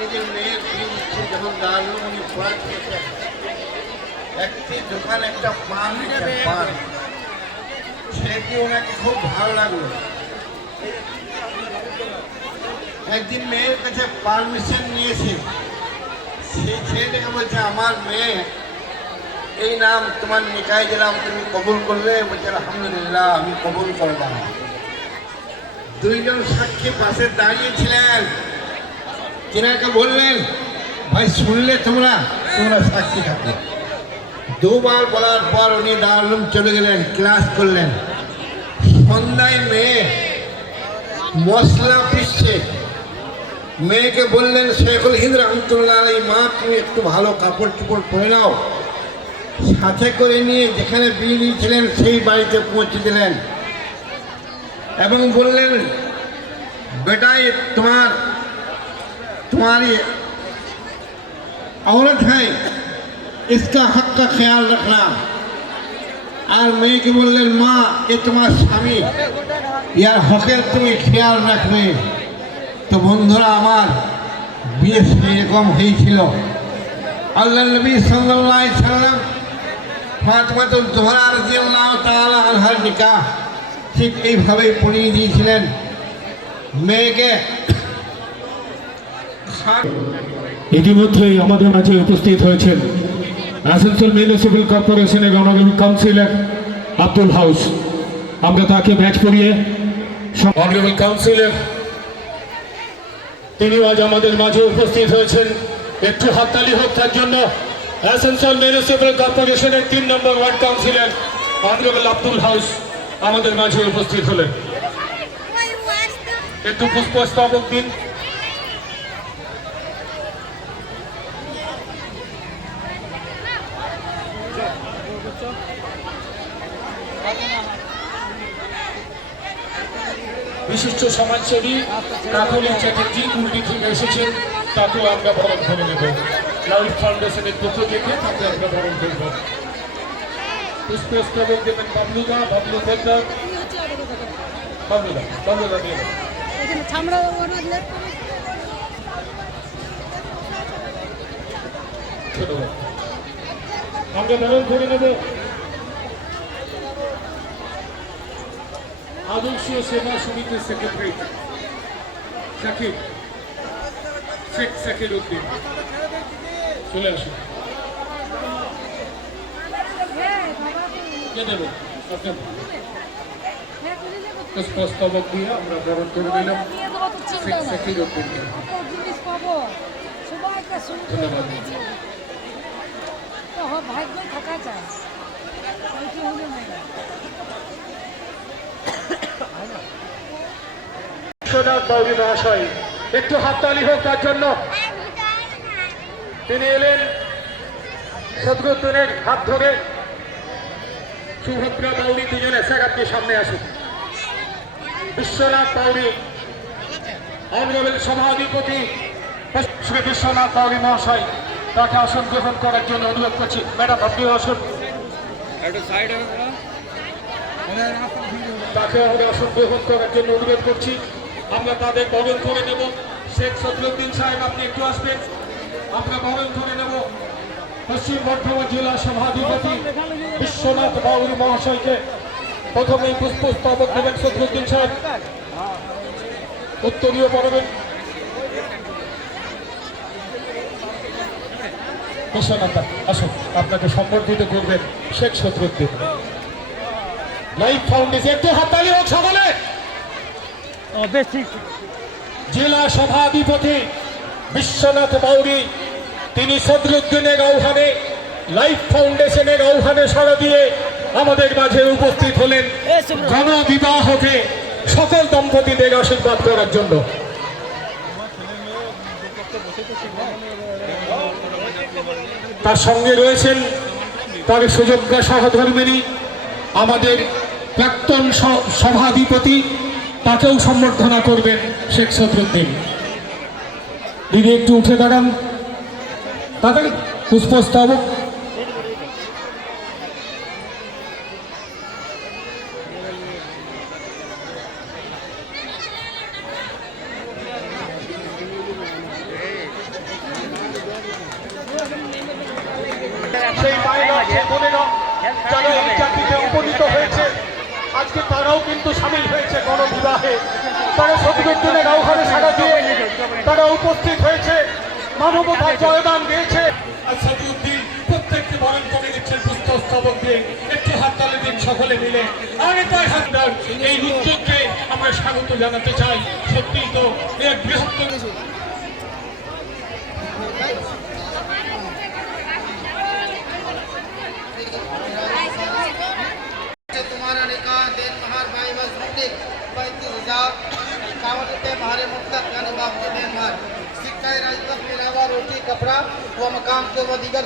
নিজের মেয়ের বিয়ে দিচ্ছে যখন দাঁড়ালো উনি একটি দোকান একটা পান সেটি ওনাকে খুব ভালো লাগলো। একদিন মেয়ের কাছে পারমিশন নিয়েছে, সেই ছেলেটাকে বলছে আমার মেয়ে এই নাম তোমার নিকায় দিলাম, তুমি কবুল করলে? বলছে আলহামদুলিল্লাহ আমি কবুল করলাম। দুইজন সাক্ষী পাশে দাঁড়িয়েছিলেন, তিনাকে বললেন ভাই শুনলে তোমরা সাক্ষী থাকো। দুবার বলার পর উনি দারুম চলে গেলেন, ক্লাস করলেন। সন্ধ্যায় মেয়ে মশলা পিসছে, মেয়েকে বললেন শেখুল হিন্দ রহমতুল্লাহ মা তুমি একটু ভালো কাপড় চোপড় পরে নাও। সাথে করে নিয়ে যেখানে বিয়ে দিয়েছিলেন সেই বাড়িতে পৌঁছে দিলেন এবং বললেন বেটাই तुम्हारी औरत है, इसका हक का ख्याल रखना। আর মেয়েকে বললেন মা এ তোমার স্বামী, ইয়ার হকের তুমি খেয়াল রাখবে। তো বন্ধুরা আমার বিয়ে সেরকম হয়েছিল। আল্লাহ নবী সাল্লাল্লাহু আলাইহি সাল্লাম ফাতিমাতুল জোহরা রাদিয়াল্লাহু তাআলা আনহার নিকাহ ঠিক এইভাবেই পড়িয়ে দিয়েছিলেন মেয়েকে। ইতিমধ্যেই আমাদের মাঝে উপস্থিত হয়েছেন আসানসোল মিউনিসিপ্যাল কর্পোরেশনের অনারেবল কাউন্সিলর আব্দুল হাউস। আমরা তাকে ব্যাচ পরিয়ে অনারেবল কাউন্সিলর তিনি আজ আমাদের মাঝে উপস্থিত হয়েছেন। একটু হাততালি হোক তার জন্য। আসানসোল মিউনিসিপ্যাল কর্পোরেশনের 3 নম্বর ওয়ার্ড কাউন্সিলর অনারেবল আব্দুল হাউস আমাদের মাঝে উপস্থিত হলেন। একটু পুষ্পস্তবক দিন। বিশিষ্ট সমাজসেবী কাকলি চ্যাটার্জি কুলটি থেকে এসেছেন, তাকেও আমরা বরণ করে নেব। লাইফ ফাউন্ডেশনের পক্ষ থেকে তাকে আমরা বরণ করব। পুষ্পস্তবক দেবেন বাবলু পোদ্দার। বাবলুদা দিয়ে আমরা বরণ করে নেব আদর্শ সেবা সমিতির সেক্রেটারি শেখ শাকির উদ্দিন, চলে আসুন। পুষ্পস্তবক দিয়ে আমরা বরণ করে নিলাম শেখ শাকির উদ্দিনকে। ধন্যবাদ। বিশ্বনাথ বাউরি মহাশয়, একটু হাততালি হোক তার জন্য। তিনি এলেন সদগুদ্দিনের হাত ধরে। সুভদ্রা বাউরি দুজনে সেখানে সামনে আসুন। বিশ্বনাথ বাউরি অনারেবল সভাধিপতি শ্রী বিশ্বনাথ বাউরি মহাশয়, তাকে আসন গ্রহণ করার জন্য অনুরোধ করছি। ম্যাডাম আপনিও আসুন। তাকে আমরা আসন গ্রহণ করার জন্য অনুরোধ করছি। আমরা তাদের বরণ করে নেব। শেখ সদরুদ্দিন সাহেব আপনি একটু আসবেন, আমরা বরণ করে নেব পশ্চিম বর্ধমান জেলা সভাধিপতি বিশ্বনাথ বাউরি মহাশয়কে। প্রথমেই পুষ্পস্তবক দেবেন সদরুদ্দিন সাহেব, উত্তরীয় পড়বেন বিশ্বনাথ। আসুন, আপনাকে সম্বর্ধিত করবেন শেখ সদরুদ্দিন। লাইফ ফাউন্ডেশন, একটু হাততালি হোক সকলে। জেলা সভাধিপতি বিশ্বনাথ বাউরি, তিনি সদরুদ্দিনের আহ্বানে, লাইফ ফাউন্ডেশনের আহ্বানে সাড়া দিয়ে আমাদের মাঝে উপস্থিত হলেন গণবিবাহকে সকল দম্পতিদের আশীর্বাদ করার জন্য। তার সঙ্গে রয়েছেন তার সুযোগ্যা সহধর্মিনী আমাদের প্রাক্তন সভাধিপতি, তাকেও সম্বর্ধনা করবেন শেখ সদরুদ্দিন। দিদি একটু উঠে দাঁড়ান, তাদের পুষ্পস্তবক বোনেরা যারা এই জাতিতে উপনীত হয়েছে আজকে তারাও কিন্তু সামিল হয়েছে গণবিবাহে। তারা শহীদুদ্দিনের আহ্বানে সাড়া দিয়ে তারা উপস্থিত হয়েছে, মানবতার জয়গান গেয়েছে। আর সফিউদ্দিন প্রত্যেককে বরণ করে দিচ্ছেন পুষ্পস্তবক দিয়ে। একটু হাততালি দিন সকলে মিলে। আর তাই হাতদার এই উদ্যোগকে আমরা স্বাগত জানাতে চাই। সত্যিই তো এক বৃহত্তর तुम्हारा निकाह दिन महार भाई बस मुंडिक 35,000 कावलते महारे मुक्तक यानी बाप के देन महार सिक्का राजपथ मिलावा रोटी कपड़ा व मकाम के व दीगर